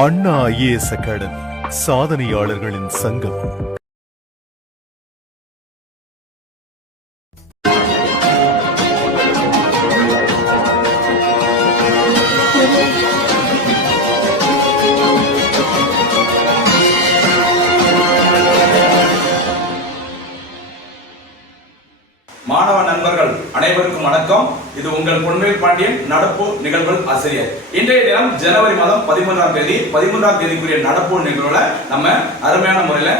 அண்ணா IAS academy சாதனையாளர்களின் சங்கம். மாணவ நண்பர்கள் அனைவருக்கும் வணக்கம். இது உங்கள் பொன்வேல் பாண்டியன் நடப்பு நிகழ்வுகள் ஆசிரியர். இன்றைய தினம் ஜனவரி மாதம் பதிமூன்றாம் தேதி பதிமூன்றாம் தேதிக்குரிய நடப்பு நிகழ்வுல நம்ம அருமையான முறையில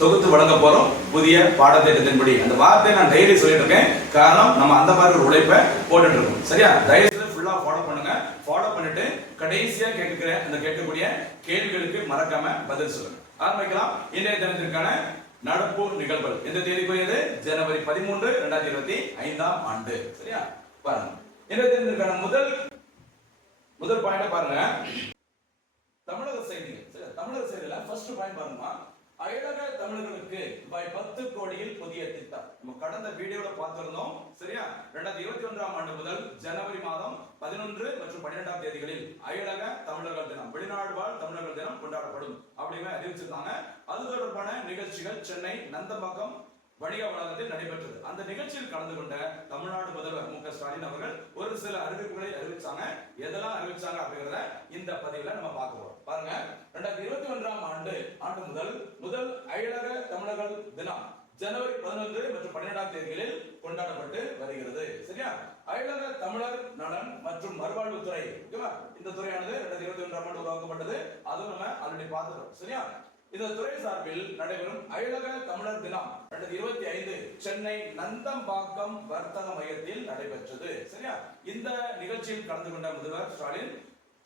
தொகுத்து வழங்க போறோம். புதிய பாடத்திட்டத்தின்படி. அந்த வார்த்தையை நான் டெய்லி சொல்லிட்டு இருக்கேன். காரணம் நம்ம அந்த மாதிரி ஒரு உழைப்பை போட்டுட்டு இருக்கோம். சரியா? தயவுசெய்து ஃபுல்லா ஃபாலோ பண்ணுங்க. ஃபாலோ பண்ணிட்டு கடைசியா கேட்கிற அந்த கேட்கக்கூடிய கேள்விகளுக்கு மறக்காம பதில் சொல்லுங்க. ஆரம்பிக்கலாம். இன்றைய தினத்திற்கான நடப்பு நிகழ்வுகள். எந்த தேதிக்குரியது? ஜனவரி பதிமூன்று இரண்டாயிரத்தி இருபத்தி ஐந்தாம் ஆண்டு. சரியா? பாருங்க. என்ன தினத்திற்கான முதல் முதல் பாயிண்ட் பாருங்க. தமிழக செய்திகள். சரி தமிழக செய்தியில ஃபர்ஸ்ட் பாயிண்ட் பாருங்கம்மா. அயலக தமிழர்களுக்கு ரூபாய் பத்து கோடியில் புதிய திட்டம். நம்ம கடந்த வீடியோல பார்த்திருந்தோம். சரியா? ரெண்டாயிரத்தி இருபத்தி ஒன்றாம் ஆண்டு முதல் ஜனவரி மாதம் பதினொன்று மற்றும் பன்னிரெண்டாம் தேதிகளில் அயலக தமிழர்கள் தினம் வெளிநாடு வாழ் தமிழர்கள் தினம் கொண்டாடப்படும் அப்படின்னு அறிவிச்சிருந்தாங்க. அது தொடர்பான நிகழ்ச்சிகள் சென்னை நந்தம்பாக்கம் வணிக வளாகத்தில் நடைபெற்றது. அந்த நிகழ்ச்சியில் கலந்து கொண்ட தமிழ்நாடு முதல்வர் மு க ஸ்டாலின் அவர்கள் ஒரு சில அறிவிப்புகளை அறிவிச்சாங்க. எதெல்லாம் அறிவிச்சாங்க அப்படிங்கிறத இந்த பதிவுல நம்ம பார்க்க போறோம். பாருங்க. ரெண்டாயிரத்தி இருபத்தி ஒன்றாம் ஆண்டு ஆண்டு முதல் முதல் அயலக தமிழர்கள் தினம் ஜனவரி பதினொன்று மற்றும் பன்னிரெண்டாம் தேதிகளில் கொண்டாடப்பட்டு வருகிறது. சரியா? அயலக தமிழர் நலன் மற்றும் மறுவாழ்வுத்துறை. ஓகேவா? இந்த துறையானது ரெண்டாயிரத்தி இருபத்தி ஒன்றாம் ஆண்டு உருவாக்கப்பட்டது. அதுவும் நம்ம ஆல்ரெடி பார்த்துட்டோம். சரியா? இந்த துறை சார்பில் நடைபெறும் அயலக தமிழர் தினம் ரெண்டாயிரத்தி இருபத்தி ஐந்து சென்னை நந்தம்பாக்கம் வர்த்தக மையத்தில் நடைபெற்றது. சரியா? இந்த நிகழ்ச்சியில் கலந்து கொண்ட முதல்வர் ஸ்டாலின்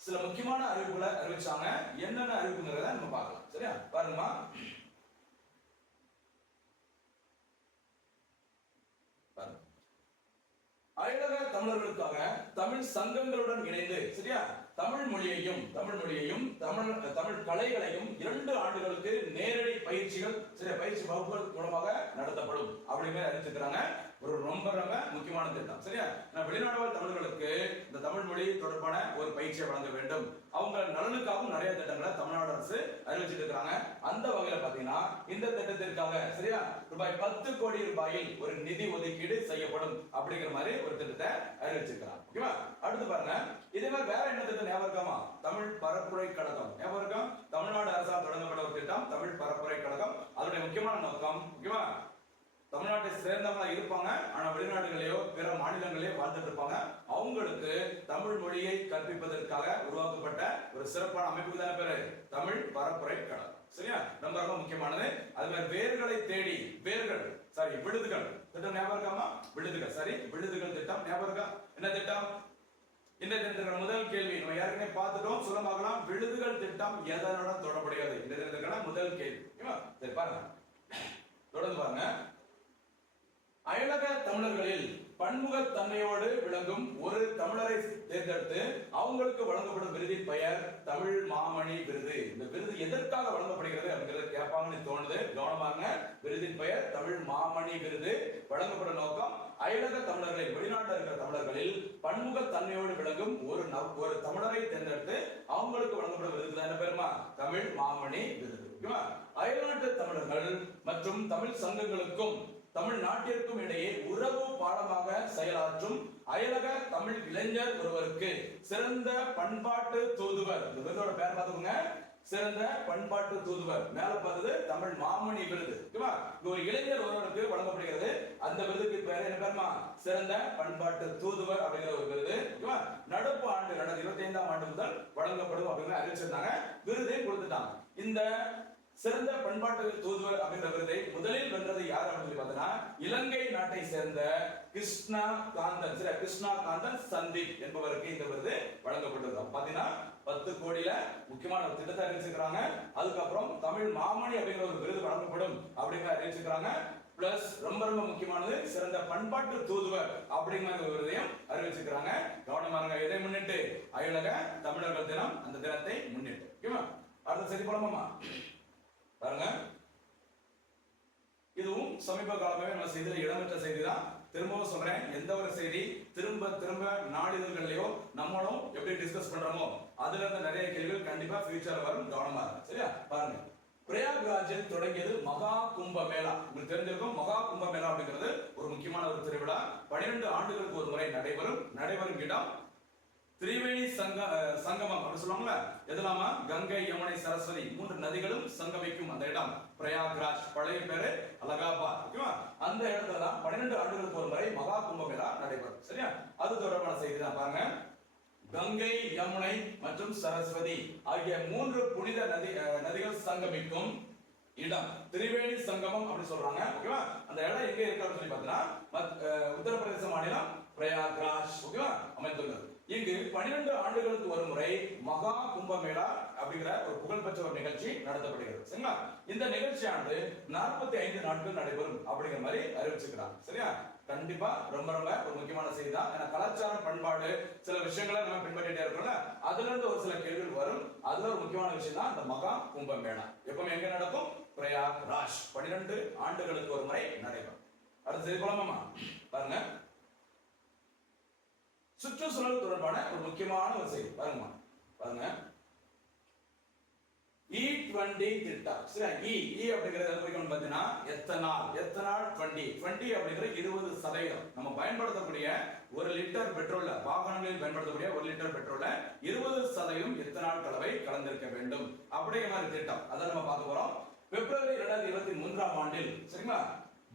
சில முக்கியமான அறிவிப்புகளை அறிவிச்சாங்க. என்னென்ன அறிவிப்புங்கிறத நம்ம பார்க்கலாம். சரியா? பாருங்கம்மா. பாருங்க. அயலக தமிழர்களுக்காக தமிழ் சங்கங்களுடன் இணைந்து சரியா? தமிழ் மொழியையும் தமிழ் மொழியையும் தமிழ் தமிழ் கலைகளையும் இரண்டு ஆண்டுகளுக்கு நேரடி பயிற்சிகள் சில பயிற்சி வகுப்புகள் மூலமாக நடத்தப்படும். அப்படிங்கிற அறிவிச்சிருக்கிறாங்க. ஒரு ரொம்ப ரொம்ப முக்கியமான திட்டம். சரியா? நான் வெளிநாடு வாழ் தமிழர்களுக்கு இந்த தமிழ் மொழி தொடர்பான ஒரு பயிற்சியை வழங்க வேண்டும். அவங்க நலனுக்காகவும் நிறைய திட்டங்களை தமிழ்நாடு அரசு இருக்கிறாங்க அந்த வகையில பாத்தீங்கன்னா இந்த திட்டத்திற்காக சரியா? ரூபாய் பத்து கோடி ரூபாயில் ஒரு நிதி ஒதுக்கீடு செய்யப்படும் அப்படிங்கிற மாதிரி ஒரு திட்டத்தை அறிவிச்சிருக்காங்க ஓகேவா? அடுத்து பாருங்க. இதே மாதிரி வேற என்ன திட்டம் ஞாபகமா தமிழ் பரப்புரை கழகம். ஞாபகம் தமிழ்நாடு அரசால் தொடங்கப்பட்ட ஒரு திட்டம் தமிழ் பரப்புரை கழகம். அதனுடைய முக்கியமான நோக்கம் ஓகேவா? தமிழ்நாட்டை சேர்ந்தவங்களா இருப்பாங்க. ஆனா வெளிநாடுகளையோ பிற மாநிலங்களையோ வாழ்ந்துட்டு இருப்பாங்க. அவங்களுக்கு தமிழ் மொழியை கற்பிப்பதற்காக உருவாக்கப்பட்ட ஒரு சிறப்பான அமைப்பு தானே பேரு? தமிழ் பரப்புரை கழகம் சரியா? ரொம்ப ரொம்ப முக்கியமானது. அது மாதிரி வேர்களை தேடி வேர்கள் சாரி விடுதுகள் திட்டம் ஞாபகம் இருக்காமா? விடுதுகள் சரி விடுதுகள் திட்டம் ஞாபகம் இருக்கா? என்ன திட்டம்? இந்த திட்டத்திற்கான முதல் கேள்வி. நம்ம ஏற்கனவே பார்த்துட்டோம். சுலமாகலாம் விழுதுகள் விடுதுகள் திட்டம் எதனுடன் தொடர்புடையது? இந்த திட்டத்திற்கான முதல் கேள்வி. சரி பாருங்க. தொடர்ந்து பாருங்க. அயலக தமிழர்களில் பன்முகத்தன்மையோடு விளங்கும் ஒரு தமிழரை தேர்ந்தெடுத்து அவங்களுக்கு வழங்கப்படும் விருதின் பெயர் தமிழ் மாமணி விருது. இந்த விருது எதற்காக வழங்கப்படுகிறது அப்படிங்கிறது கேட்பாங்கன்னு தோணுது. கவனமாக விருதின் பெயர் தமிழ் மாமணி விருது. வழங்கப்படும் நோக்கம் அயலக தமிழர்களில் வெளிநாட்டில் இருக்கிற தமிழர்களில் பன்முகத்தன்மையோடு விளங்கும் ஒரு நவ்- ஒரு தமிழரை தேர்ந்தெடுத்து அவங்களுக்கு வழங்கப்படும் விருது தான் என்ன பெருமா? தமிழ் மாமணி விருது. அயல்நாட்டு தமிழர்கள் மற்றும் தமிழ் சங்கங்களுக்கும் தமிழ்நாட்டிற்கும் இடையே உறவு பாலமாக செயலாற்றும் அயலக தமிழ் இளைஞர் ஒருவருக்கு சிறந்த பண்பாட்டு தூதுவர். இந்த விருதோட பேர் பார்த்துக்கோங்க. சிறந்த பண்பாட்டு தூதுவர். மேல பார்த்தது தமிழ் மாமணி விருது. ஓகேவா இது ஒரு இளைஞர் ஒருவருக்கு வழங்கப்படுகிறது. அந்த விருதுக்கு பேர் என்ன பேருமா? சிறந்த பண்பாட்டு தூதுவர் அப்படிங்கிற ஒரு விருது. ஓகேவா நடப்பு ஆண்டு ரெண்டாயிரத்தி இருபத்தி ஐந்தாம் ஆண்டு முதல் வழங்கப்படும் அப்படின்னு அறிவிச்சிருந்தாங்க. விருதையும் கொடுத்துட்டாங்க. இந்த சிறந்த பண்பாட்டு தூதுவர் அப்படின்ற விருதை முதலில் வென்றது யார் அப்படின்னு சொல்லி பார்த்தோன்னா இலங்கை நாட்டை சேர்ந்த கிருஷ்ணா காந்தன் சரி கிருஷ்ணா காந்தன் சந்தீப் என்பவருக்கு இந்த விருது வழங்கப்பட்டது. பாத்தீங்கன்னா பத்து கோடியில முக்கியமான ஒரு திட்டத்தை அறிவிச்சிருக்கிறாங்க. அதுக்கப்புறம் தமிழ் மாமணி அப்படிங்கிற ஒரு விருது வழங்கப்படும் அப்படிங்கிற அறிவிச்சிருக்கிறாங்க. பிளஸ் ரொம்ப ரொம்ப முக்கியமானது சிறந்த பண்பாட்டு தூதுவர் அப்படிங்கிற ஒரு விருதையும் அறிவிச்சிருக்கிறாங்க. கவனமா இருங்க இதை முன்னிட்டு? அயலக தமிழர்கள் தினம் அந்த தினத்தை முன்னிட்டு. ஓகேவா? அடுத்த சரி போலாமா பாருங்க. இதுவும் சமீப காலமாகவே நம்ம செய்தியில் இடம்பெற்ற செய்தி தான் திரும்பவும் சொல்றேன் எந்த ஒரு செய்தி திரும்ப திரும்ப நாளிதழ்கள்லயோ நம்மளும் எப்படி டிஸ்கஸ் பண்றோமோ அதுல இருந்து நிறைய கேள்விகள் கண்டிப்பா ஃபியூச்சர் வரும் கவனமா இருக்கும் சரியா? பாருங்க. பிரயாக்ராஜில் தொடங்கியது மகா கும்ப மேளா. உங்களுக்கு தெரிஞ்சிருக்கும் மகா கும்ப மேளா அப்படிங்கிறது ஒரு முக்கியமான ஒரு திருவிழா. பன்னிரண்டு ஆண்டுகளுக்கு ஒரு முறை நடைபெறும் நடைபெறும் இடம் திரிவேணி சங்க சங்கமம் அப்படின்னு சொல்லுவாங்களே எதுலாமா? கங்கை யமுனை சரஸ்வதி மூன்று நதிகளும் சங்கமிக்கும் அந்த இடம். பிரயாக்ராஜ் பழைய பேரு அலகாபாத் ஓகேவா அந்த இடத்துல தான் பன்னிரெண்டு ஆண்டுகளுக்கு ஒரு முறை மகா கும்பமேளா நடைபெறும் சரியா? அது தொடர்பான செய்தி தான் பாருங்க. கங்கை யமுனை மற்றும் சரஸ்வதி ஆகிய மூன்று புனித நதி நதிகள் சங்கமிக்கும் இடம். திரிவேணி சங்கமம் அப்படி சொல்றாங்க ஓகேவா அந்த இடம் எங்க இருக்கு அப்படின்னு சொல்லி பார்த்தீங்கன்னா மத்- உத்தரப்பிரதேச மாநிலம் பிரயாக்ராஜ் ஓகேவா அமைந்துள்ளது. இங்கு பன்னிரண்டு ஆண்டுகளுக்கு ஒரு முறை மகா கும்பமேளா அப்படிங்கிற ஒரு புகழ்பெற்ற ஒரு நிகழ்ச்சி நடத்தப்படுகிறது. சரிங்களா? இந்த நிகழ்ச்சியானது நாற்பத்தி ஐந்து நாட்கள் நடைபெறும் அப்படிங்கிற மாதிரி அறிவிச்சுக்கிறாங்க சரியா? கண்டிப்பா ரொம்ப ரொம்ப ஒரு முக்கியமான செய்தி தான் ஏன்னா கலாச்சார பண்பாடு சில விஷயங்களை நம்ம பின்பற்றிட்டே இருக்கோம்ல அதுல இருந்து ஒரு சில கேள்விகள் வரும். அதுல ஒரு முக்கியமான விஷயம் தான் இந்த மகா கும்பமேளா. எப்பவும் எங்க நடக்கும்? பிரயாக் ராஜ் பன்னிரண்டு ஆண்டுகளுக்கு ஒரு முறை நடைபெறும். அடுத்து செய்தி பாருங்க. சுற்றுச்சூழல் தொடர்பான ஒரு முக்கியமான ஒரு செய்தி. பாருங்கம்மா. பாருங்க. இ டுவெண்டி திட்டம் சரியா? E, e இ இ அப்படிங்கிறது குறிக்கணும் பார்த்தீங்கன்னா எத்தனால். எத்தனால் டுவெண்ட்டி டுவெண்ட்டி அப்படிங்கிறது இருபது சதவீதம். நம்ம பயன்படுத்தக்கூடிய ஒரு லிட்டர் பெட்ரோல்ல வாகனங்களில் பயன்படுத்தக்கூடிய ஒரு லிட்டர் பெட்ரோல்ல இருபது சதவீதம் எத்தனால் கலவை கலந்திருக்க வேண்டும். அப்படிங்கிற மாதிரி திட்டம். அதை நம்ம பார்க்க போறோம். பிப்ரவரி இரண்டாயிரத்தி இருபத்தி மூன்றாம் ஆண்டில் சரிங்களா?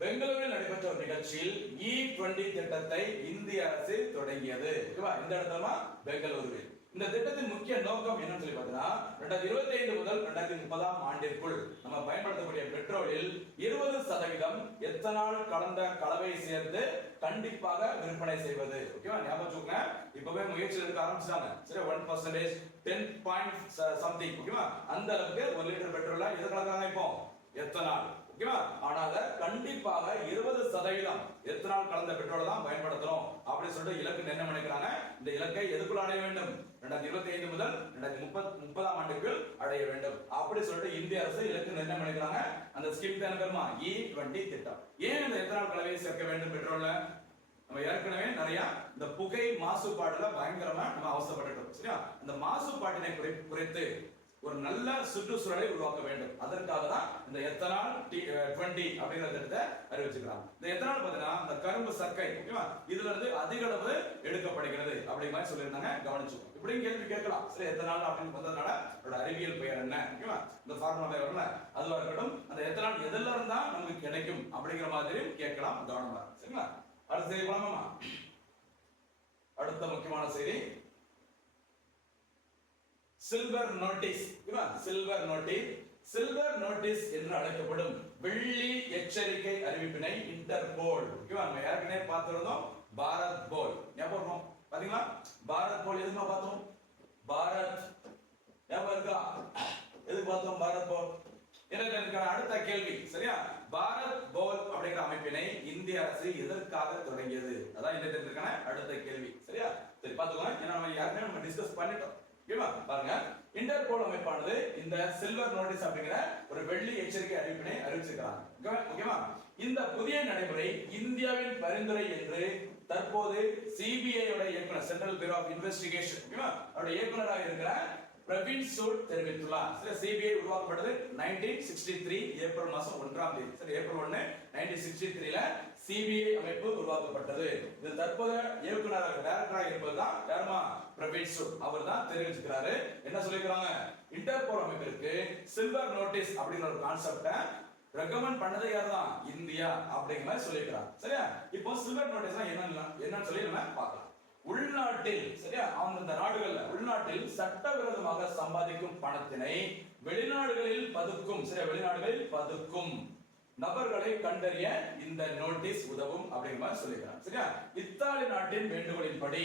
பெங்களூரில் நடைபெற்ற ஒரு நிகழ்ச்சியில் e இ டுவெண்டி திட்டத்தை இந்திய அரசு தொடங்கியது. ஓகேவா? இந்த இடத்துல பெங்களூருவில் இந்த திட்டத்தின் முக்கிய நோக்கம் என்னன்னு சொல்லி பார்த்தீங்கன்னா ரெண்டாயிரத்தி இருபத்தி ஐந்து முதல் ரெண்டாயிரத்தி முப்பதாம் ஆண்டிற்குள் நம்ம பயன்படுத்தக்கூடிய பெட்ரோலில் இருபது சதவீதம் எத்தனால் கலந்த கலவை சேர்த்து கண்டிப்பாக விற்பனை செய்வது. ஓகேவா? ஞாபகம் இப்பவே முயற்சி எடுக்க ஆரம்பிச்சிட்டாங்க. சரி one percentage ten point something ஓகேவா? அந்த அளவுக்கு ஒரு லிட்டர் பெட்ரோல்ல எது கலக்குறாங்க இப்போ எத்தனால். ஓகேவா ஆனா கண்டிப்பாக இருபது சதவீதம் எத்தனால் கலந்த பெட்ரோல் தான் பயன்படுத்துறோம் அப்படின்னு சொல்லிட்டு இலக்கு நிர்ணயம் பண்ணிக்கிறாங்க இந்த இலக்கை எதுக்குள்ள அடைய வேண்டும்? ரெண்டாயிரத்தி இருபத்தி ஐந்து முதல் ரெண்டாயிரத்தி முப்பத் முப்பதாம் ஆண்டுக்குள் அடைய வேண்டும். அப்படி சொல்லிட்டு இந்திய அரசு இலக்கு நிர்ணயம் பண்ணிக்கிறாங்க அந்த ஸ்கீம் தான் பெருமா இ டுவெண்ட்டி திட்டம். ஏன் இந்த எத்தனால் கலவையை சேர்க்க வேண்டும் பெட்ரோல்ல? நம்ம ஏற்கனவே நிறைய இந்த புகை மாசுபாடுல பயங்கரமா நம்ம அவசரப்பட்டுட்டோம் சரியா? இந்த மாசுபாட்டினை குறை குறைத்து ஒரு நல்ல சுற்றுச்சூழலை உருவாக்க வேண்டும். அதற்காக தான் இந்த எத்தனால் டுவெண்ட்டி அப்படிங்கிற திட்டத்தை அறிவிச்சுக்கலாம் இந்த எத்தனால் பார்த்தீங்கன்னா இந்த கரும்பு சர்க்கை ஓகேவா? இதுல இருந்து அதிக அளவு எடுக்கப்படுகிறது அப்படிங்கிற மாதிரி சொல்லியிருந்தாங்க கவனிச்சுக்கோங்க. இப்படியும் கேள்வி கேட்கலாம். சரி எத்தனால் அப்படின்னு வந்ததுனால அதோட அறிவியல் பெயர் என்ன ஓகேவா? இந்த ஃபார்முலா வரல அதுவா இருக்கட்டும் அந்த எத்தனால் எதுல இருந்தா நமக்கு கிடைக்கும் அப்படிங்கிற மாதிரி கேட்கலாம் கவனமா சரிங்களா? அடுத்த செய்தி போலாமா அடுத்த முக்கியமான செய்தி silver notice silver notice silver notice என்று அழைக்கப்படும் வெள்ளி எச்சரிக்கை அறிவிப்பினை இன்டர்போல் நம்ம ஏற்கனவே பார்த்திருந்தோம்? பாரத் போல். ஞாபகம் பாத்தீங்களா? பாரத் போல் எதுமா பார்த்தோம்? பாரத். ஞாபகம் இருக்கா? எது பார்த்தோம் பாரத் போல்? எனக்கு அடுத்த கேள்வி. சரியா? பாரத் போல் அப்படிங்கிற அமைப்பினை இந்திய அரசு எதற்காக தொடங்கியது? அதான் இந்த அடுத்த கேள்வி. சரியா? சரி பாத்துக்கோங்க ஏன்னா நம்ம யாருமே நம்ம டிஸ்கஸ் பண்ணிட்டோம். ஓகேவா பாருங்க. இன்டர்போல் அமைப்பானது இந்த சில்வர் நோட்டீஸ் அப்படிங்கிற ஒரு வெள்ளி எச்சரிக்கை அறிவிப்பினை அறிவிச்சிருக்கிறாங்க. ஓகேவா? இந்த புதிய நடைமுறை இந்தியாவின் பரிந்துரை என்று தற்போது சிபிஐ உடைய இயக்குனர் சென்ட்ரல் பியூரோ ஆஃப் இன்வெஸ்டிகேஷன் ஓகேவா அவருடைய இயக்குனராக இருக்கிற பிரவீன் சூட் தெரிவித்துள்ளார். சரி சிபிஐ உருவாக்கப்பட்டது 1963 ஏப்ரல் மாசம் ஒன்றாம் தேதி. சார் ஏப்ரல் ஒன்னு 1963 ல சிபிஐ அமைப்பு உருவாக்கப்பட்டது. இது தற்போது இயக்குநராக டைரக்டராக இருப்பதுதான் யாருமா பிரவீன் சூட் அவர் தான் தெரிவிச்சிருக்கிறாரு. என்ன சொல்லியிருக்கிறாங்க? இன்டர்போல் அமைப்பிற்கு சில்வர் நோட்டீஸ் அப்படிங்கிற ஒரு கான்செப்ட ரெக்கமெண்ட் பண்ணது யார் தான் இந்தியா அப்படிங்கிற மாதிரி சொல்லியிருக்கிறார். சரியா? இப்போ சில்வர் நோட்டீஸ் என்னன்னு என்னன்னு சொல்லி நம்ம பார்க்கலாம். உள்நாட்டில் சரியா? அந்த நாடுகள்ல உள்நாட்டில் சட்டவிரோதமாக சம்பாதிக்கும் பணத்தினை வெளிநாடுகளில் பதுக்கும் சரியா? வெளிநாடுகளில் பதுக்கும் நபர்களை கண்டறிய இந்த நோட்டீஸ் உதவும் அப்படிங்கிற மாதிரி சொல்லிக்கிறாங்க சரியா? இத்தாலி நாட்டின் வேண்டுகோளின்படி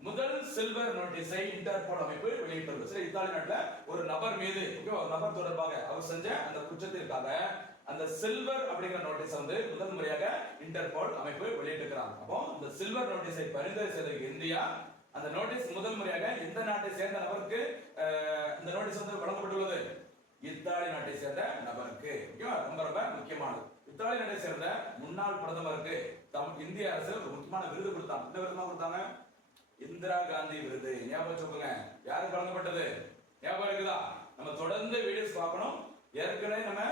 முதல் சில்வர் நோட்டீஸை இன்டர்போல் அமைப்பு வெளியிட்டிருக்கு சரி இத்தாலி நாட்டில் ஒரு நபர் மீது ஒரு நபர் தொடர்பாக அவர் செஞ்ச அந்த குற்றத்திற்காக அந்த சில்வர் அப்படிங்கிற நோட்டீஸ் வந்து முதல் முறையாக இன்டர்போல் அமைப்பு வெளியிட்டிருக்கிறாங்க அப்போ இந்த சில்வர் நோட்டீஸை பரிந்துரை செய்த இந்தியா அந்த நோட்டீஸ் முதல் முறையாக எந்த நாட்டை சேர்ந்த நபருக்கு இந்த நோட்டீஸ் வந்து வழங்கப்பட்டுள்ளது? இத்தாலி நாட்டை சேர்ந்த நபருக்கு. ரொம்ப ரொம்ப முக்கியமானது. இத்தாலி நாட்டை சேர்ந்த முன்னாள் பிரதமருக்கு தம் இந்திய அரசு ஒரு முக்கியமான விருது கொடுத்தாங்க இந்த விருது கொடுத்தாங்க? இந்திரா காந்தி விருது. ஞாபகம் சொல்லுங்க யாருக்கு வழங்கப்பட்டது? ஞாபகம் இருக்குதா? நம்ம தொடர்ந்து வீடியோஸ் பார்க்கணும். ஏற்கனவே நம்ம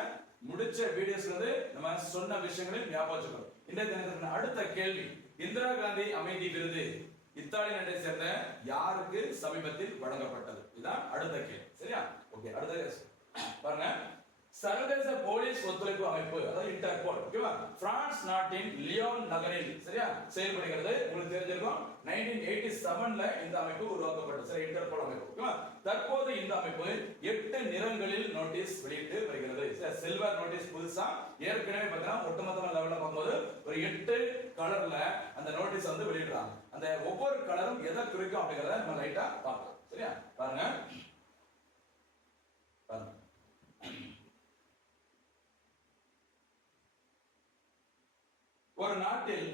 முடிச்ச வீடியோஸ் வந்து நம்ம சொன்ன விஷயங்களையும் ஞாபகம் வச்சுக்கணும். இந்த தினத்திற்கு அடுத்த கேள்வி இந்திரா காந்தி அமைதி விருது. இத்தாலி நாட்டை சேர்ந்த யாருக்கு சமீபத்தில் வழங்கப்பட்டது? இதுதான் அடுத்த கேள்வி சரியா ஓகே அடுத்த பாருங்க சர்வதேச போலீஸ் ஒத்துழைப்பு அமைப்பு அதாவது இன்டர்போல் ஓகேவா பிரான்ஸ் நாட்டின் லியோன் நகரில் சரியா? செயல்படுகிறது. உங்களுக்கு தெரிஞ்சிருக்கும். 1987 ல இந்த அமைப்பு உருவாக்கப்பட்டது. சரி இன்டர்போல் அமைப்பு ஓகேவா தற்போது இந்த அமைப்பு எட்டு நிறங்களில் நோட்டீஸ் வெளியிட்டு வருகிறது. சில்வர் நோட்டீஸ் புதுசா? ஏற்கனவே பார்த்தீங்கன்னா ஒட்டுமொத்த லெவலில் பார்க்கும்போது ஒரு எட்டு கலர்ல அந்த நோட்டீஸ் வந்து வெளியிடுறாங்க. அந்த ஒவ்வொரு கலரும் எதை குறிக்கும் அப்படிங்கிறத நம்ம லைட்டா பார்க்கலாம் சரியா? பாருங்க. ஒரு நாட்டில்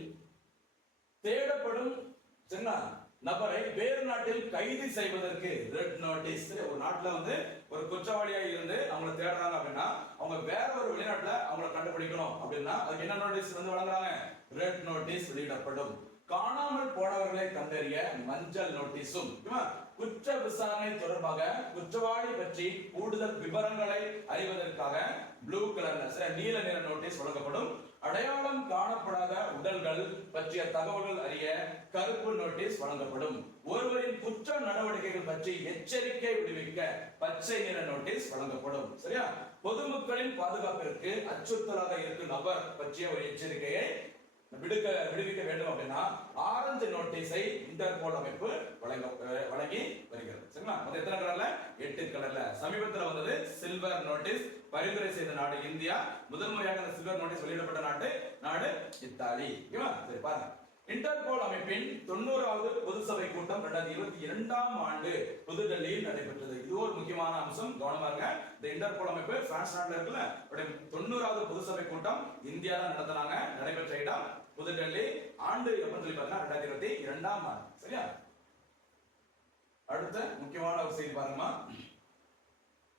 தேடப்படும் சின்ன நபரை வேறு நாட்டில் கைது செய்வதற்கு ரெட் நோட்டீஸ் ஒரு நாட்டில் வந்து ஒரு குற்றவாளியா இருந்து அவங்கள தேடுறாங்க அப்படின்னா அவங்க வேற ஒரு வெளிநாட்டுல அவங்கள கண்டுபிடிக்கணும் அப்படின்னா அதுக்கு என்ன நோட்டீஸ் வந்து வழங்குறாங்க? ரெட் நோட்டீஸ் வெளியிடப்படும். காணாமல் போனவர்களை கண்டறிய மஞ்சள் நோட்டீஸும் குற்ற விசாரணை தொடர்பாக குற்றவாளி பற்றி கூடுதல் விவரங்களை அறிவதற்காக ப்ளூ கலர்ல சரி, நீல நிற நோட்டீஸ் வழங்கப்படும். அடையாளம் காணப்படாத உடல்கள் பற்றிய தகவல்கள் அறிய கருப்பு நோட்டீஸ் வழங்கப்படும். ஒருவரின் குற்ற நடவடிக்கைகள் பற்றி எச்சரிக்கை விடுவிக்க பச்சை நிற நோட்டீஸ் வழங்கப்படும். சரியா? பொதுமக்களின் பாதுகாப்பிற்கு அச்சுறுத்தலாக இருக்கும் நபர் பற்றிய ஒரு எச்சரிக்கையை விடுக்க விடுவிக்க வேண்டும் அப்படின்னா ஆரஞ்சு நோட்டீஸை இன்டர்போல் அமைப்பு வழங்க வழங்கி வருகிறது. சரிங்களா? மொத்தம் எத்தனை கடல்ல எட்டு கடல்ல சமீபத்தில் வந்தது சில்வர் நோட்டீஸ் பரிந்துரை செய்த நாடு இந்தியா. முதல் முறையாக அந்த சில்வர் நோட்டீஸ் வெளியிடப்பட்ட நாட்டு நாடு இத்தாலி. சரி பாருங்க. இன்டர்போல் அமைப்பின் தொண்ணூறாவது பொது சபை கூட்டம் இரண்டாயிரத்தி இருபத்தி இரண்டாம் ஆண்டு புதுடெல்லியில் நடைபெற்றது. இது ஒரு முக்கியமான அம்சம். கவனமா இருங்க. இந்த இன்டர்போல் அமைப்பு பிரான்ஸ் நாட்டில் இருக்குல்ல தொண்ணூறாவது பொது சபை கூட்டம் இந்தியாவில் நடத்தினாங்க. நடைபெற்ற இடம் புதுடெல்லி. ஆண்டு எப்பன்னு சொல்லி பார்த்தீங்கன்னா ரெண்டாயிரத்தி இருபத்தி இரண்டாம் ஆண்டு. சரியா? அடுத்த முக்கியமான ஒரு செய்தி பாருங்கம்மா.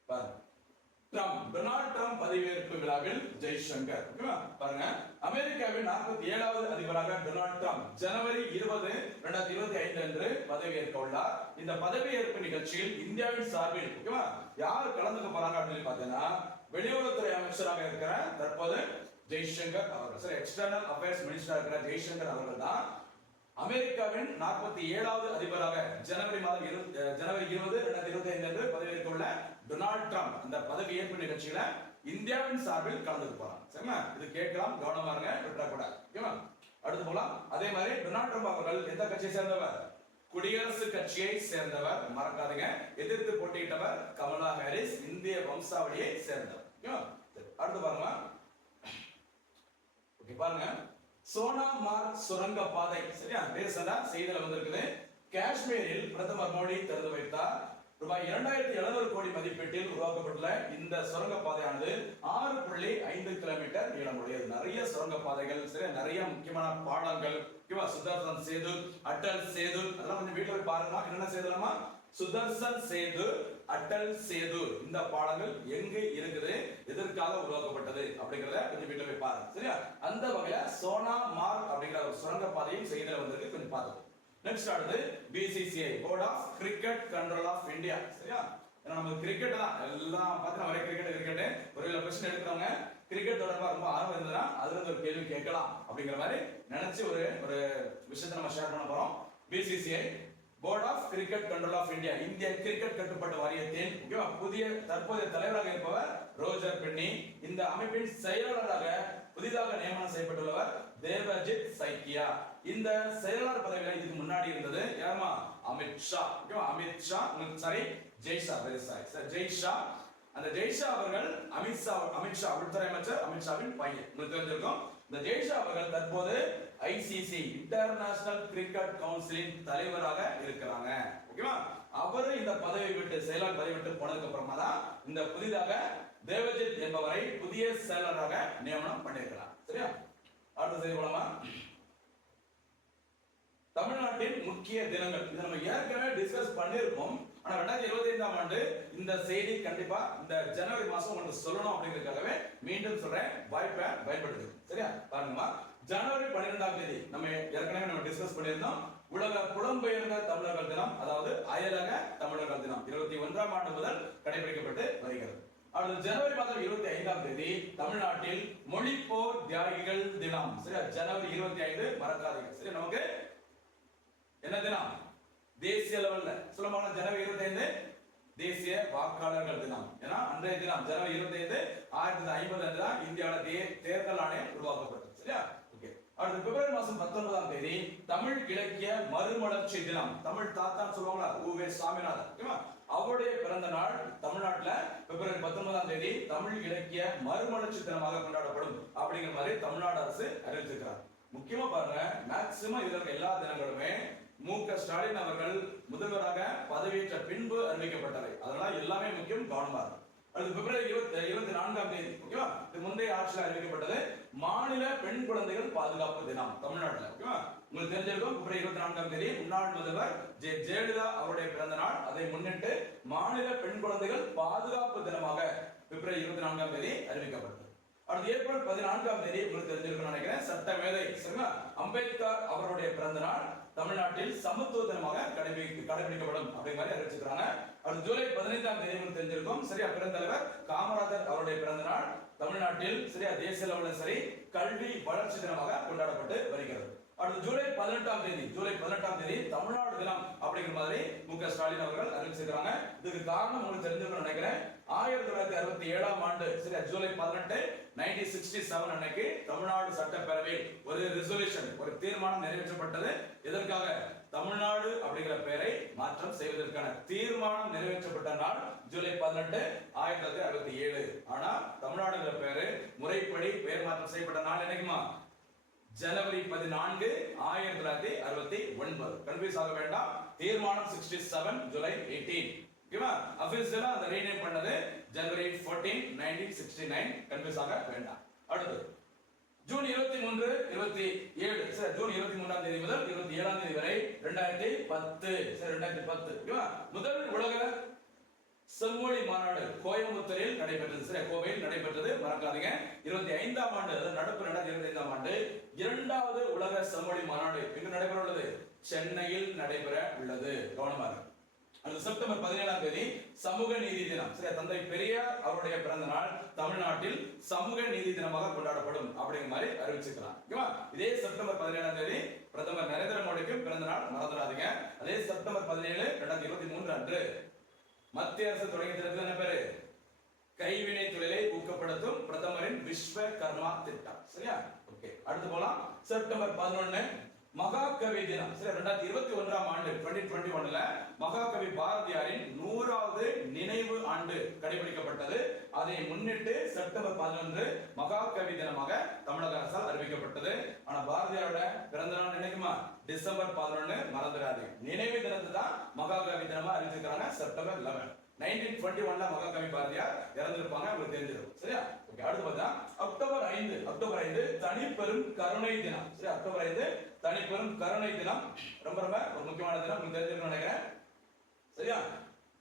பாருங்க. ட்ரம்ப் டொனால்ட் ட்ரம்ப் பதவியேற்பு விழாவில் ஜெய்சங்கர். ஓகேவா? பாருங்க. அமெரிக்காவின் நாற்பத்தி ஏழாவது அதிபராக டொனால்ட் ட்ரம்ப் ஜனவரி இருபது இரண்டாயிரத்தி இருபத்தி ஐந்து அன்று பதவியேற்க உள்ளார். இந்த பதவியேற்பு நிகழ்ச்சியில் இந்தியாவின் சார்பில் ஓகேவா? யார் கலந்துக்க போறாங்க அப்படின்னு பார்த்தீங்கன்னா வெளியுறவுத்துறை அமைச்சராக இருக்கிற தற்போது ஜெய்சங்கர் அவர்கள். சார் எக்ஸ்டர்னல் அஃபேர்ஸ் மினிஸ்டர் இருக்கிற ஜெய்சங்கர் அவர்கள் தான் அமெரிக்காவின் நாற்பத்தி ஏழாவது அதிபராக ஜனவரி மாதம் இரு ஜனவரி இருபது இரண்டாயிரத்தி இருபத்தி ஐந்து அன்று பதவியேற்க உள்ள டொனால்ட் ட்ரம்ப் அந்த பதவியேற்பு நிகழ்ச்சியில இந்தியாவின் சார்பில் கலந்துக்க போறாங்க சரிங்களா இது கேட்கலாம் கவனமா இருங்க விட்டுறக்கூடாது ஓகேவா? அடுத்து போலாம். அதே மாதிரி டொனால்ட் ட்ரம்ப் அவர்கள் எந்த கட்சியை சேர்ந்தவர்? குடியரசு கட்சியை சேர்ந்தவர். மறக்காதீங்க. எதிர்த்து போட்டியிட்டவர் கமலா ஹாரிஸ் இந்திய வம்சாவளியை சேர்ந்தவர். அடுத்து பாருங்க. ஓகே பாருங்க. சோனாமார் சுரங்க பாதை. சரியா? ரீசெண்டா செய்தியில வந்திருக்குது. காஷ்மீரில் பிரதமர் மோடி திறந்து வைத்தார். ரூபாய் இரண்டாயிரத்தி எழுநூறு கோடி மதிப்பீட்டில் உருவாக்கப்பட்டுள்ள இந்த சுரங்க பாதையானது ஆறு புள்ளி ஐந்து கிலோமீட்டர் நீளமுடையது. நிறைய சுரங்க பாதைகள் சரி நிறைய முக்கியமான பாலங்கள் ஓகேவா சுதர்சன் சேது அட்டல் சேது அதெல்லாம் கொஞ்சம் வீட்டில் போய் பாருங்க. என்னென்ன சேதுலாமா சுதர்சன் சேது அட்டல் சேது. இந்த பாடங்கள் எங்கு இருக்குது? எதற்காக உருவாக்கப்பட்டது? அப்படிங்கறத கொஞ்சம் வீட்டுல போய் பாருங்க. சரியா? அந்த வகையில சோனா மார்க் அப்படிங்கிற ஒரு சுரங்க பாதையும் செய்தியில வந்திருக்கு. கொஞ்சம் பார்த்துக்கோ. நெக்ஸ்ட் அடுத்து BCCI board of cricket control of India சரியா? ஏன்னா நம்ம கிரிக்கெட் தான். எல்லாம் பார்த்தா ஒரே கிரிக்கெட் கிரிக்கெட் ஒரு சில கொஸ்டின் எடுக்கிறவங்க கிரிக்கெட் தொடர்பாக ரொம்ப ஆர்வம் இருந்ததுன்னா அதுல இருந்து ஒரு கேள்வி கேட்கலாம் அப்படிங்கிற மாதிரி நினைச்சு ஒரு ஒரு விஷயத்தை நம்ம ஷேர் பண்ண போறோம். BCCI board of cricket control of India இந்திய கிரிக்கெட் கட்டுப்பாட்டு வாரியத்தின் புதிய தற்போதைய தலைவராக இருப்பவர் ரோஜர் பென்னி. இந்த அமைப்பின் செயலாளராக புதிதாக நியமனம் செய்யப்பட்டுள்ளவர் தேவஜித் சைக்கியா. இந்த செயலாளர் பதவிகள் இதுக்கு முன்னாடி இருந்தது. யாருமா? அமித்ஷா ஓகேவா Amit sorry Jay Shah very sorry sir Jay Shah. அந்த ஜெய்ஷா அவர்கள் அமித்ஷா அமித்ஷா உள்துறை அமைச்சர் அமித்ஷாவின் பையன். உங்களுக்கு தெரிஞ்சிருக்கும். இந்த ஜெய்ஷா அவர்கள் தற்போது ஐசிசி இன்டர்நேஷனல் கிரிக்கெட் கவுன்சிலின் தலைவராக இருக்கிறாங்க. ஓகேவா? அவரு இந்த பதவி விட்டு செயலாளர் பதவி விட்டு போனதுக்கு அப்புறமா தான் இந்த புதிதாக தேவஜித் என்பவரை புதிய செயலராக நியமனம் பண்ணியிருக்கிறார். சரியா? அடுத்த செய்தி போலாமா? தமிழ்நாட்டின் முக்கிய தினங்கள் இதை நம்ம ஏற்கனவே டிஸ்கஸ் பண்ணியிருக்கோம். ஆனா ரெண்டாயிரத்தி இருபத்தி ஐந்தாம் ஆண்டு இந்த செய்தி கண்டிப்பா இந்த ஜனவரி மாசம் உங்களுக்கு சொல்லணும் அப்படிங்கிறதுக்காகவே மீண்டும் சொல்றேன். வாய்ப்பை பயன்படுத்து சரியா? பாருங்கம்மா. ஜனவரி பன்னிரெண்டாம் தேதி நம்ம ஏற்கனவே நம்ம டிஸ்கஸ் பண்ணியிருந்தோம். உலக புலம்பெயர்ந்த தமிழர்கள் தினம் அதாவது அயலக தமிழர்கள் தினம். இருபத்தி ஒன்றாம் ஆண்டு முதல் கடைபிடிக்கப்பட்டு வருகிறது. அடுத்து ஜனவரி மாதம் இருபத்தி ஐந்தாம் தேதி தமிழ்நாட்டில் மொழிப்போர் தியாகிகள் தினம். சரியா? ஜனவரி இருபத்தி ஐந்து மறக்காதீங்க. சரி நமக்கு என்ன தினம்? தேசிய லெவல்ல சுலபமான ஜனவரி இருபத்தி ஐந்து தேசிய வாக்காளர்கள் தினம். ஏன்னா அன்றைய தினம் ஜனவரி இருபத்தி ஐந்து ஆயிரத்தி தொள்ளாயிரத்தி ஐம்பது அன்று தான் இந்தியாவில தே- தேர்தல் ஆணையம் உருவாக்கப்பட்டது. சரியா? ஓகே. அடுத்து பிப்ரவரி மாசம் பத்தொன்பதாம் தேதி தமிழ் இலக்கிய மறுமலர்ச்சி தினம். தமிழ் தாத்தான்னு சொல்லுவாங்களா? ஊவே சாமிநாதன். ஓகேவா? அவருடைய பிறந்த நாள் தமிழ்நாட்டுல பிப்ரவரி பத்தொன்பதாம் தேதி தமிழ் இலக்கிய மறுமலர்ச்சி தினமாக கொண்டாடப்படும் அப்படிங்கிற மாதிரி தமிழ்நாடு அரசு அறிவிச்சிருக்கிறார் முக்கியமா பாருங்க மேக்சிமம் இதற்கு எல்லா தினங்களுமே மு க ஸ்டாலின் அவர்கள் முதல்வராக பதவியேற்ற பின்பு அறிவிக்கப்பட்டவை. அதெல்லாம் எல்லாமே முக்கியம் கவனமா இருக்கும் அடுத்து பிப்ரவரி இருபத்தி இருபத்தி நான்காம் தேதி ஓகேவா இது முந்தைய ஆட்சியில் அறிவிக்கப்பட்டது மாநில பெண் குழந்தைகள் பாதுகாப்பு தினம் தமிழ்நாட்டில் ஓகேவா உங்களுக்கு தெரிஞ்சிருக்கும் பிப்ரவரி இருபத்தி நான்காம் தேதி முன்னாள் முதல்வர் ஜெ ஜெயலலிதா அவருடைய பிறந்த நாள். அதை முன்னிட்டு மாநில பெண் குழந்தைகள் பாதுகாப்பு தினமாக பிப்ரவரி இருபத்தி நான்காம் தேதி அறிவிக்கப்பட்டது. அடுத்து ஏப்ரல் பதினான்காம் தேதி உங்களுக்கு தெரிஞ்சிருக்கும் நினைக்கிறேன் சட்ட மேதை சரிங்களா? அம்பேத்கர் அவருடைய பிறந்த நாள். தமிழ்நாட்டில் சமத்துவ தினமாக கடைபிடி கடைபிடிக்கப்படும் அப்படிங்கிற மாதிரி அறிவிச்சிருக்காங்க அடுத்து ஜூலை பதினைந்தாம் தேதி உங்களுக்கு தெரிஞ்சிருக்கும். சரியா பெருந்தலைவர் காமராஜர் அவருடைய பிறந்த நாள். தமிழ்நாட்டில் சரியா தேசிய லெவலில் சரி கல்வி வளர்ச்சி தினமாக கொண்டாடப்பட்டு வருகிறது. அடுத்து ஜூலை பதினெட்டாம் தேதி ஜூலை பதினெட்டாம் தேதி தமிழ்நாடு தினம் அப்படிங்கிற மாதிரி மு க ஸ்டாலின் அவர்கள் அறிவிச்சிருக்கிறாங்க. இதுக்கு காரணம் உங்களுக்கு தெரிஞ்சிருக்கும்னு நினைக்கிறேன். ஆயிரத்தி தொள்ளாயிரத்தி அறுபத்தி ஏழாம் ஆண்டு சரியா ஜூலை பதினெட்டு நைன்டீன் சிக்ஸ்டி செவன் அன்னைக்கு தமிழ்நாடு சட்டப்பேரவையில் ஒரு ரெசல்யூஷன் ஒரு தீர்மானம் நிறைவேற்றப்பட்டது. எதற்காக? தமிழ்நாடு அப்படிங்கிற பெயரை மாற்றம் செய்வதற்கான தீர்மானம் நிறைவேற்றப்பட்ட நாள் ஜூலை பதினெட்டு ஆயிரத்தி தொள்ளாயிரத்தி அறுபத்தி ஏழு. ஆனா தமிழ்நாடுங்கிற பெயரு முறைப்படி பெயர் மாற்றம் செய்யப்பட்ட நாள் என்னைக்குமா? ஜனவரி பதினான்கு ஆயிரத்தி தொள்ளாயிரத்தி அறுபத்தி ஒன்பது. கன்ஃபியூஸ் ஆக வேண்டாம். தீர்மானம் சிக்ஸ்டி செவன் ஜூலை எயிட்டீன் ஓகேவா அபிஷியலா அந்த ரீநேம் பண்ணது January fourteen nineteen sixty nine confuse ஆக வேண்டாம். அடுத்து ஜூன் இருபத்தி மூன்று இருபத்தி ஏழு. சார் ஜூன் இருபத்தி மூன்றாம் தேதி முதல் இருபத்தி ஏழாம் தேதி வரை ரெண்டாயிரத்தி பத்து. சார் ரெண்டாயிரத்தி பத்து. ஓகேவா? முதல் உலக செம்மொழி மாநாடு கோயம்புத்தூரில் நடைபெற்றது. சரி கோவையில் நடைபெற்றது. மறக்காதீங்க. இருபத்தி ஐந்தாம் ஆண்டு அதாவது நடப்பு நடந்த இருபத்தி ஐந்தாம் ஆண்டு இரண்டாவது உலக செம்மொழி மாநாடு எங்கு நடைபெற உள்ளது? சென்னையில் நடைபெற உள்ளது. கவனமாக இருக்கு. அது செப்டம்பர் பதினேழாம் தேதி சமூக நீதி தினம். சரியா தந்தை பெரியார் அவருடைய பிறந்த நாள் தமிழ்நாட்டில் சமூக நீதி தினமாக கொண்டாடப்படும் அப்படிங்கிற மாதிரி அறிவிச்சுக்கலாம் ஓகேவா? இதே செப்டம்பர் பதினேழாம் தேதி பிரதமர் நரேந்திர மோடிக்கு பிறந்த நாள். மறந்துடாதீங்க. அதே செப்டம்பர் பதினேழு ரெண்டாயிரத்தி இருபத்தி மூன்று அன்று மத்திய அரசு தொடங்கி திட்டத்தில் என்ன பேரு? கைவினை தொழிலை ஊக்கப்படுத்தும் பிரதமரின் விஸ்வ கர்மா திட்டம். சரியா? ஓகே அடுத்து போலாம். செப்டம்பர் பதினொன்னு மகாகவி தினம். சரி ரெண்டாயிரத்தி இருபத்தி ஒன்றாம் ஆண்டு டுவெண்ட்டி டுவெண்ட்டி ஒன்ல மகாகவி பாரதியாரின் நூறாவது நினைவு ஆண்டு கடைபிடிக்கப்பட்டது. அதை முன்னிட்டு செப்டம்பர் பதினொன்று மகாகவி தினமாக தமிழக அரசால் அறிவிக்கப்பட்டது. ஆனா பாரதியாரோட பிறந்த நாள் நினைக்குமா டிசம்பர் பதினொன்னு மறந்துடாதீங்க. நினைவு தினத்தை தான் மகாகவி தினமா அறிவிச்சிருக்காங்க செப்டம்பர் லெவன் நைன்டீன் டுவெண்ட்டி ஒன்ல மகாகவி பாரதியார் இறந்திருப்பாங்க. உங்களுக்கு தெரிஞ்சிடும். சரியா? ஓகே அடுத்து பார்த்தா அக்டோபர் ஐந்து அக்டோபர் ஐந்து தனிப்பெரும் கருணை தினம். சரி அக்டோபர் ஐந்து தனிப்பெரும் கருணை தினம். ரொம்ப ரொம்ப ஒரு முக்கியமான தினம். உங்களுக்கு தெரிஞ்சிருக்கும் நினைக்கிறேன். சரியா?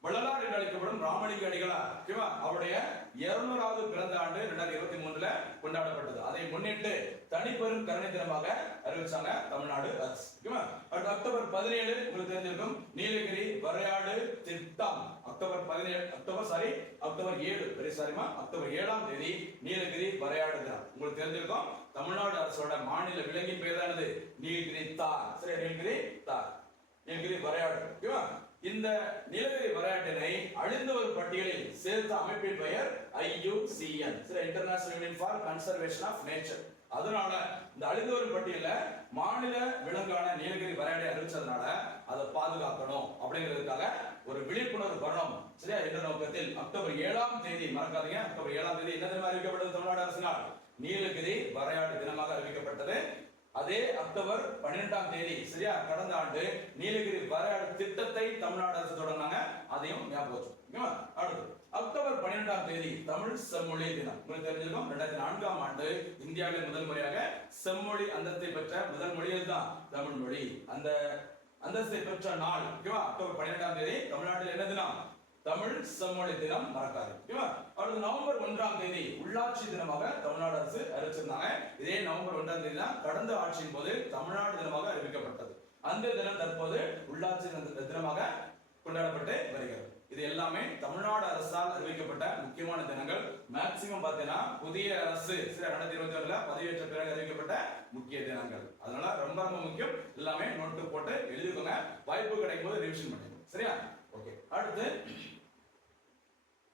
வள்ளலார் என்று அழைக்கப்படும் ராமலிங்க அடிகளார். ஓகேவா அவருடைய இருநூறாவது பிறந்த ஆண்டு ரெண்டாயிரத்தி இருபத்தி மூணுல கொண்டாடப்பட்டது. அதை முன்னிட்டு தனிப்பெரும் கருணை தினமாக அறிவிச்சாங்க தமிழ்நாடு அரசு. ஓகேவா? அடுத்து அக்டோபர் பதினேழு உங்களுக்கு தெரிஞ்சிருக்கும். நீலகிரி வரையாடு திட்டம் அக்டோபர் பதினேழு அக்டோபர் சாரி அக்டோபர் ஏழு. வெரி சாரிமா அக்டோபர் ஏழாம் தேதி நீலகிரி வரையாடு தினம். உங்களுக்கு தெரிஞ்சிருக்கும். தமிழ்நாடு அரசோட மாநில விலங்கின் பெயர் நீலகிரி தார். சரி நீலகிரி தார். நீலகிரி வரையாடு. ஓகேவா? இந்த நீலகிரி வரையாட்டினை அழிந்தவர் பட்டியலில் சேர்த்த அமைப்பின் பெயர் IUCN. International Union for Conservation of Nature அதனால இந்த அழிந்தவர் பட்டியல மாநில விலங்கான நீலகிரி வரையாடை அறிவிச்சதுனால அதை பாதுகாக்கணும் அப்படிங்கிறதுக்காக ஒரு விழிப்புணர்வு வரணும். சரியா? இந்த நோக்கத்தில் அக்டோபர் ஏழாம் தேதி மறக்காதீங்க. அக்டோபர் ஏழாம் தேதி என்ன தினம் அறிவிக்கப்பட்டது? தமிழ்நாடு அரசினால்? நீலகிரி வரையாடு தினமாக அறிவிக்கப்பட்டது. அதே அக்டோபர் பன்னிரெண்டாம் தேதி சரியா? கடந்த ஆண்டு நீலகிரி வர திட்டத்தை தமிழ்நாடு அரசு தொடங்கினாங்க. அதையும் ஞாபகம் அடுத்து. அக்டோபர் பன்னிரெண்டாம் தேதி தமிழ் செம்மொழி தினம். உங்களுக்கு தெரிஞ்சிருக்கும் ரெண்டாயிரத்தி நான்காம் ஆண்டு இந்தியாவில் முதல் முறையாக செம்மொழி அந்தத்தை பெற்ற முதல் மொழியில் தான் தமிழ் மொழி. அந்த அந்தஸ்தை பெற்ற நாள் ஓகேவா? அக்டோபர் பன்னிரெண்டாம் தேதி தமிழ்நாட்டில் என்ன தினம்? தமிழ் செம்மொழி தினம் மறக்காது. ஓகேவா? அடுத்து நவம்பர் ஒன்றாம் தேதி உள்ளாட்சி தினமாக தமிழ்நாடு அரசு அறிவிச்சிருந்தாங்க. இதே நவம்பர் ஒன்றாம் தேதி தான் கடந்த ஆட்சியின் போது தமிழ்நாடு தினமாக அறிவிக்கப்பட்டது. அந்த தினம் தற்போது உள்ளாட்சி தினமாக கொண்டாடப்பட்டு வருகிறது. இது எல்லாமே தமிழ்நாடு அரசால் அறிவிக்கப்பட்ட முக்கியமான தினங்கள். மேக்சிமம் பார்த்தீங்கன்னா புதிய அரசு சில ரெண்டாயிரத்தி இருபத்தி ஒண்ணுல பதவியேற்ற பிறகு அறிவிக்கப்பட்ட முக்கிய தினங்கள். அதனால ரொம்ப ரொம்ப முக்கியம். எல்லாமே நோட்டு போட்டு எழுதிக்கோங்க. வாய்ப்பு கிடைக்கும் போது ரிவிஷன் பண்ணுங்க சரியா? ஓகே அடுத்து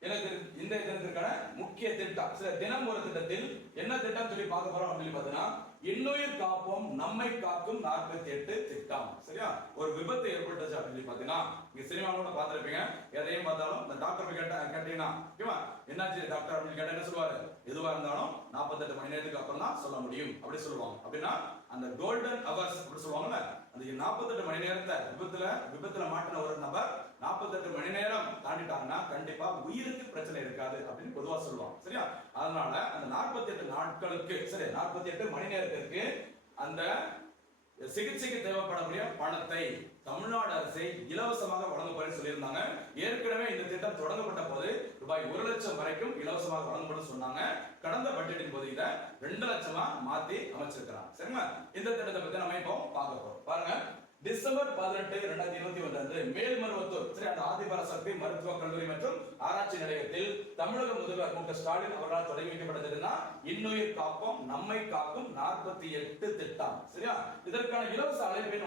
எனக்கு இந்த தினத்திற்கான முக்கிய திட்டம். சில தினம் ஒரு திட்டத்தில் என்ன திட்டம் சொல்லி பார்க்க போறோம் அப்படின்னு பார்த்தீங்கன்னா இன்னுயிர் காப்போம் நம்மை காக்கும் நாற்பத்தி எட்டு திட்டம். சரியா? ஒரு விபத்து ஏற்பட்டுச்சு அப்படின்னு சொல்லி பார்த்தீங்கன்னா நீங்க சினிமாவோட பார்த்திருப்பீங்க. எதையும் பார்த்தாலும் இந்த டாக்டர் போய் கேட்ட கேட்டீங்கன்னா ஓகேவா என்னாச்சு டாக்டர் அப்படின்னு கேட்டா என்ன சொல்லுவாரு? எதுவா இருந்தாலும் நாற்பத்தெட்டு மணி நேரத்துக்கு அப்புறம் தான் சொல்ல முடியும். அப்படி சொல்லுவாங்க. அப்படின்னா அந்த கோல்டன் ஹவர்ஸ் அப்படின்னு சொல்லுவாங்கல்ல அந்த நாற்பத்தெட்டு மணி நேரத்தை விபத்துல விபத்துல மாட்டின ஒரு நபர் நாற்பத்தெட்டு மணி நேரம் தாண்டிட்டாங்கன்னா கண்டிப்பா உயிருக்கு பிரச்சனை இருக்காது அப்படின்னு பொதுவா சொல்லுவாங்க. சரியா? அதனால அந்த நாற்பத்தி எட்டு நாட்களுக்கு சரி நாற்பத்தி எட்டு மணி நேரத்திற்கு அந்த சிகிச்சைக்கு தேவைப்படக்கூடிய பணத்தை தமிழ்நாடு அரசை இலவசமாக வழங்கப்படும் சொல்லியிருந்தாங்க. ஏற்கனவே இந்த திட்டம் தொடங்கப்பட்ட போது ரூபாய் ஒரு லட்சம் வரைக்கும் இலவசமாக வழங்கப்படும் சொன்னாங்க. கடந்த பட்ஜெட்டின் போது இதை ரெண்டு லட்சமா மாத்தி அமைச்சிருக்கிறாங்க. சரிங்களா? இந்த திட்டத்தை பத்தி நம்ம இப்போ பார்க்க போறோம். பாருங்க. டிசம்பர் பதினெட்டு இரண்டாயிரத்தி இருபத்தி ஒன்று அன்று மேல்மருவத்தூர் ஸ்ரீ ஆதிபர ஆதிபராசக்தி மருத்துவ கல்லூரி மற்றும் ஆராய்ச்சி நிலையத்தில் தமிழக முதல்வர் மு. க. ஸ்டாலின் அவர்களால் தொடங்கி வைக்கப்பட்டதுன்னா இன்னுயிர் காப்போம் நம்மை காக்கும் நாற்பத்தி எட்டு திட்டம் சரியா? இதற்கான இலவச அழைப்பை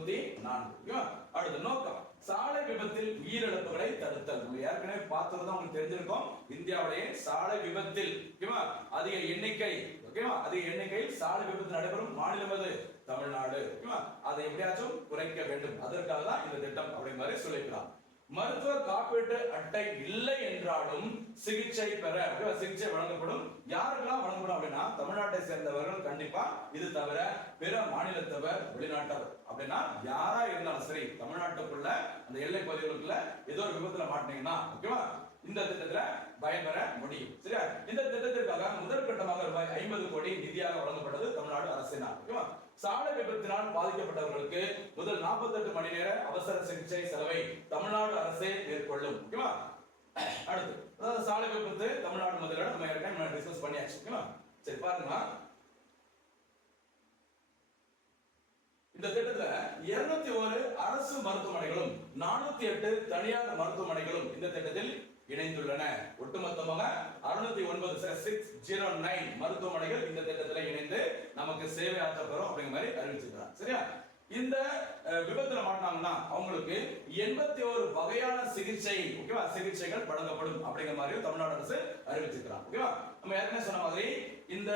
தொண்ணூத்தி நான்கு அடுத்த நோக்கம் சாலை விபத்தில் உயிரிழப்புகளை தடுத்தல். ஏற்கனவே பார்த்தது உங்களுக்கு தெரிஞ்சிருக்கோம். இந்தியாவிலேயே சாலை விபத்தில் ஓகேவா? அதிக எண்ணிக்கை ஓகேவா? அதிக எண்ணிக்கையில் சாலை விபத்து நடைபெறும் மாநிலம் அது தமிழ்நாடு ஓகேவா? அதை எப்படியாச்சும் குறைக்க வேண்டும். அதற்காக தான் இந்த திட்டம் அப்படிங்கிற மாதிரி சொல்லிக்கலாம் மருத்துவ காப்பீட்டு அட்டை இல்லை என்றாலும் சிகிச்சை பெற சிகிச்சை வழங்கப்படும். யாருக்கெல்லாம் வழங்கப்படும் அப்படின்னா தமிழ்நாட்டை சேர்ந்தவர்கள் கண்டிப்பா இது தவிர பிற மாநிலத்தவர் வெளிநாட்டவர் அப்படின்னா யாரா இருந்தாலும் சரி தமிழ்நாட்டுக்குள்ள அந்த எல்லை பகுதிகளுக்குள்ள ஏதோ ஒரு விபத்துல மாட்டீங்கன்னா ஓகேவா? இந்த திட்டத்துல பயன்பெற முடியும். சரியா? இந்த திட்டத்திற்காக முதல் கட்டமாக ரூபாய் ஐம்பது கோடி நிதியாக வழங்கப்பட்டது தமிழ்நாடு அரசினால் ஓகேவா? சாலை விபத்தினால் பாதிக்கப்பட்டவர்களுக்கு முதல் 48 மணி நேர அவசர சிகிச்சை செலவை தமிழ்நாடு அரசே மேற்கொள்ளும். ஓகேவா? அடுத்து அதாவது சாலை விபத்து தமிழ்நாடு முதல்ல நம்ம ஏற்கனவே டிஸ்கஸ் பண்ணியாச்சு. ஓகேவா? சரி பாருங்க இந்த திட்டத்துல 201 ஒரு அரசு மருத்துவமனைகளும் 408 எட்டு தனியார் மருத்துவமனைகளும் இந்த திட்டத்தில் இணைந்துள்ளன. ஒட்டுமொத்தமாக 609 ஒன்பது சிக்ஸ் ஜீரோ நைன் மருத்துவமனைகள் இந்த திட்டத்தில் இணைந்து நமக்கு சேவை ஆற்ற அப்படிங்கிற மாதிரி அறிவிச்சிருக்கிறார் சரியா? இந்த விபத்துல மாட்டினாங்கன்னா அவங்களுக்கு எண்பத்தி ஒரு வகையான சிகிச்சை ஓகேவா சிகிச்சைகள் வழங்கப்படும் அப்படிங்கிற மாதிரி தமிழ்நாடு அரசு அறிவிச்சிருக்கிறாங்க. ஓகேவா நம்ம ஏற்கனவே சொன்ன மாதிரி இந்த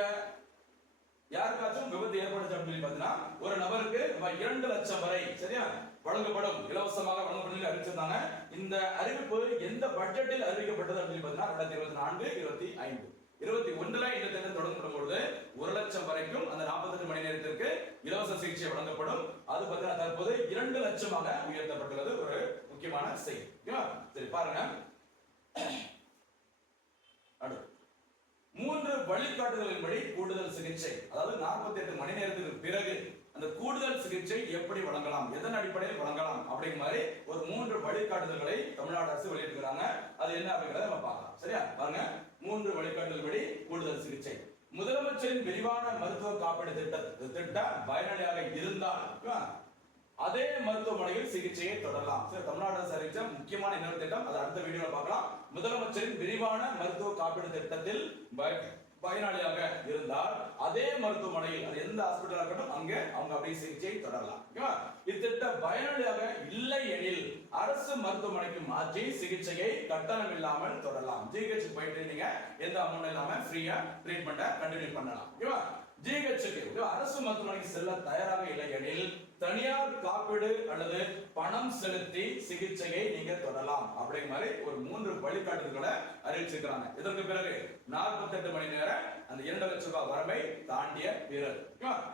யாருக்காச்சும் விபத்து ஏற்படுச்சு அப்படின்னு சொல்லி பார்த்தீங்கன்னா ஒரு நபருக்கு இரண்டு லட்சம் வரை சரியா? வழங்கப்படும். இலவசமாக வழங்கப்படும் அறிவிச்சிருந்தாங்க. இந்த அறிவிப்பு எந்த பட்ஜெட்டில் அறிவிக்கப்பட்டது அப்படின்னு பார்த்தீங்கன்னா ரெண்டாயிரத்தி இருபத்தி நான்கு இருபத்தி ஐந்து இருபத்தி ஒன்றுல இந்த திட்டம் தொடங்கப்படும் பொழுது ஒரு லட்சம் வரைக்கும் அந்த 48 மணி நேரத்திற்கு இலவச சிகிச்சை வழங்கப்படும். அது பார்த்தீங்கன்னா தற்போது இரண்டு லட்சமாக உயர்த்தப்பட்டுள்ளது ஒரு முக்கியமான செய்தி. ஓகேவா? சரி பாருங்க. அடுத்து. மூன்று வழிகாட்டுதலின்படி கூடுதல் சிகிச்சை அதாவது 48 எட்டு மணி நேரத்துக்கு பிறகு அந்த கூடுதல் சிகிச்சை எப்படி வழங்கலாம்? எதன் அடிப்படையில் வழங்கலாம்? அப்படிங்கிற மாதிரி ஒரு மூன்று வழிகாட்டுதல்களை தமிழ்நாடு அரசு வெளியிட்டிருக்கிறாங்க. அது என்ன அப்படிங்கறத நம்ம பார்க்கலாம். சரியா? பாருங்க. மூன்று வழிகாட்டுதல்படி கூடுதல் சிகிச்சை. முதலமைச்சரின் விரிவான மருத்துவ காப்பீடு திட்ட திட்டம் பயனாளியாக இருந்தால் அதே மருத்துவமனையில் சிகிச்சையை தொடரலாம். சரி தமிழ்நாடு அரசு அறிவிச்ச முக்கியமான இன்னொரு திட்டம். அதை அடுத்த வீடியோல பார்க்கலாம். முதலமைச்சரின் விரிவான மருத்துவ காப்பீடு திட்டத்தில் பய- பயனாளியாக இருந்தால் அதே மருத்துவமனையில் அது எந்த ஹாஸ்பிட்டலாக இருக்கட்டும் அங்கே அவங்க அப்படியே சிகிச்சை தொடரலாம். ஓகேவா? இத்திட்ட பயனாளியாக இல்லை எனில் அரசு மருத்துவமனைக்கு மாற்றி சிகிச்சையை கட்டணம் இல்லாமல் தொடரலாம். ஜிஹெச் போயிட்டு நீங்க எந்த அமௌண்ட் இல்லாம ஃப்ரீயா ட்ரீட்மெண்ட்டை கண்டினியூ பண்ணலாம். ஓகேவா? ஜிஹெச்சுக்கு. அரசு மருத்துவமனைக்கு செல்ல தயாராக இல்லை எனில் தனியார் காப்பீடு அல்லது பணம் செலுத்தி சிகிச்சையை நீங்க தொடரலாம் அப்படிங்கிற மாதிரி ஒரு மூன்று வழிகாட்டுதல்களை அறிவிச்சிருக்கிறாங்க. இதற்கு பிறகு 48 மணி நேரம் அந்த இரண்டு லட்சம் ரூபாய் வரம்பை தாண்டிய வீரர்.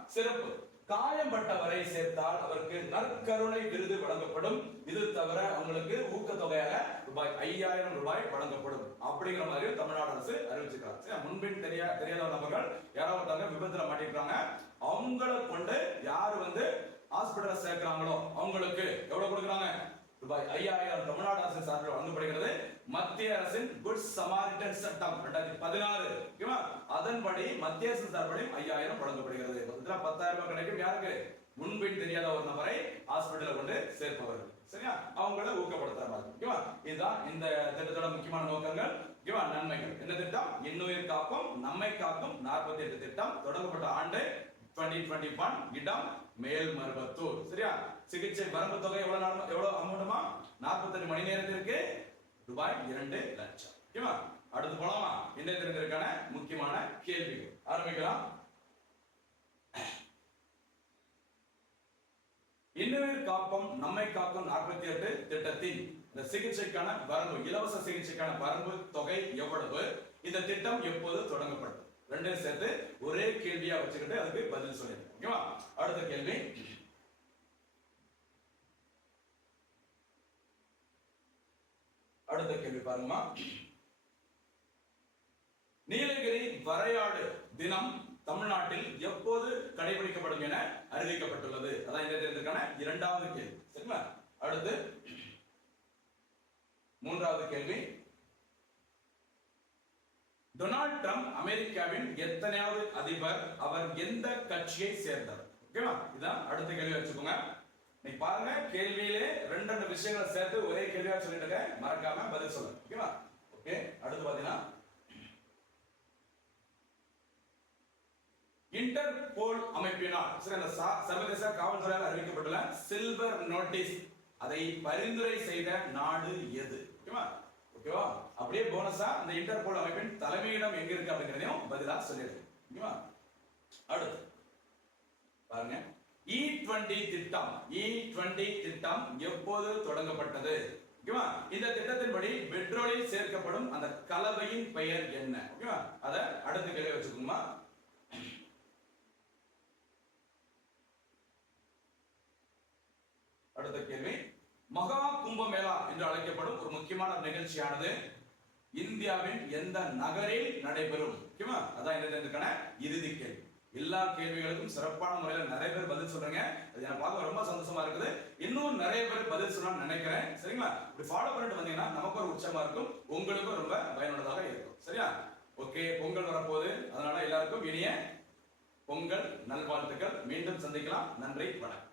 சிறப்பு. காயம்பட்டவரை சேர்த்தால் அவருக்கு நற்கருணை விருது வழங்கப்படும். இது தவிர அவங்களுக்கு ஊக்கத்தொகையாக ரூபாய் ஐயாயிரம் ரூபாய் வழங்கப்படும். அப்படிங்கிற மாதிரி தமிழ்நாடு அரசு அறிவிச்சிருக்காங்க. முன்பின் தெரியா தெரியாத நபர்கள் யாராவது ஒருத்தவங்க விபத்துல மாட்டிருக்காங்க. அவங்கள கொண்டு யாரு வந்து ஹாஸ்பிட்டல் சேர்க்கிறாங்களோ அவங்களுக்கு எவ்வளவு கொடுக்குறாங்க? ரூபாய் ஐயாயிரம் தமிழ்நாடு அரசின் சார்பில் வழங்கப்படுகிறது. மத்திய அரசின் குட் சமாரிட்டன் சட்டம் ரெண்டாயிரத்தி பதினாறு. ஓகேவா? அதன்படி மத்திய அரசின் சார்பிலும் ஐயாயிரம் வழங்கப்படுகிறது. பத்தாயிரம் ரூபாய் கிடைக்கும். யாருக்கு? முன்பின் தெரியாத ஒரு நபரை ஹாஸ்பிட்டலில் கொண்டு சேர்ப்பவர்கள் சரியா? அவங்கள ஊக்கப்படுத்துற ஓகேவா? இதுதான் இந்த திட்டத்தோட முக்கியமான நோக்கங்கள். ஓகேவா? நன்மைகள். என்ன திட்டம்? இன்னுயிர் காக்கும் நம்மை காக்கும் நாற்பத்தி எட்டு திட்டம். தொடங்கப்பட்ட ஆண்டு 2021 இடம் மேல் மருவத்தூர் சரியா? சிகிச்சை வரம்பு தொகை எவ்வளவு நாள் எவ்வளவு அமௌண்ட்டுமா 48 மணி நேரத்திற்கு ரூபாய் இரண்டு லட்சம். ஓகேவா? அடுத்து போலாமா? இன்றைய தினத்திற்கான முக்கியமான கேள்விகள். ஆரம்பிக்கலாம். இன்னுயிர் காப்பம் நம்மை காக்கும் நாற்பத்தி எட்டு திட்டத்தின் இந்த சிகிச்சைக்கான வரம்பு இலவச சிகிச்சைக்கான வரம்பு தொகை எவ்வளவு? இந்த திட்டம் எப்போது தொடங்கப்பட்டது? ரெண்டையும் சேர்த்து ஒரே கேள்வியா வச்சுக்கிட்டு அதுக்கு பதில் சொல்லிடுங்க. ஓகேவா? அடுத்த கேள்வி. அடுத்த கேள்வி பாருங்கம்மா. நீலகிரி வரையாடு தினம் தமிழ்நாட்டில் எப்போது கடைபிடிக்கப்படும் என அறிவிக்கப்பட்டுள்ளது? அதான் இந்த தினத்திற்கான இரண்டாவது கேள்வி. சரிங்களா அடுத்து மூன்றாவது கேள்வி. டொனால்ட் ட்ரம்ப் அமெரிக்காவின் எத்தனையாவது அதிபர் அவர் எந்த கட்சியை சேர்ந்தவர் ஓகேவா இதான் அடுத்த கேள்வி வச்சுக்கோங்க. நீ பாருங்க கேள்வியிலே ரெண்டு ரெண்டு விஷயங்களை சேர்த்து ஒரே கேள்வியா சொல்லிட்டு இருக்கேன். மறக்காம பதில் சொல்லுங்க ஓகேவா ஓகே அடுத்து பாத்தீங்கன்னா இன்டர்போல் அமைப்பினால் சரி அந்த சர்வதேச காவல்துறையால் அறிவிக்கப்பட்டுள்ள சில்வர் நோட்டீஸ் அதை பரிந்துரை செய்த நாடு எது? ஓகேவா ஓகேவா? அப்படியே போனஸா இந்த இன்டர்போல் அமைப்பின் தலைமையிடம் எங்க இருக்கு அப்படிங்கிறதையும் பதிலா சொல்லிடுங்க ஓகேவா? அடுத்து பாருங்க. E இ டுவெண்டி திட்டம் e இ டுவெண்டி திட்டம் எப்போது தொடங்கப்பட்டது? ஓகேவா? இந்த திட்டத்தின்படி பெட்ரோலில் சேர்க்கப்படும் அந்த கலவையின் பெயர் என்ன? ஓகேவா? அத அடுத்த கேள்வி வச்சுக்கோமா அடுத்த கேள்வி. மகா கும்பமேளா என்று அழைக்கப்படும் ஒரு முக்கியமான நிகழ்ச்சியானது இந்தியாவின் எந்த நகரில் நடைபெறும்? ஓகேவா? அதான் என்னது இறுதி கேள்வி. எல்லா கேள்விகளுக்கும் சிறப்பான முறையில் நிறைய பேர் பதில் சொல்றீங்க. அது எனக்கு பார்க்க ரொம்ப சந்தோஷமா இருக்குது. இன்னும் நிறைய பேர் பதில் சொல்லணும்னு நினைக்கிறேன். சரிங்களா? இப்படி ஃபாலோ பண்ணிட்டு வந்தீங்கன்னா நமக்கு ஒரு உச்சமா இருக்கும். உங்களுக்கும் ரொம்ப பயனுள்ளதாக இருக்கும். சரியா? ஓகே பொங்கல் வரப்போகுது. அதனால எல்லாருக்கும் இனிய பொங்கல் நல்வாழ்த்துக்கள். மீண்டும் சந்திக்கலாம். நன்றி வணக்கம்.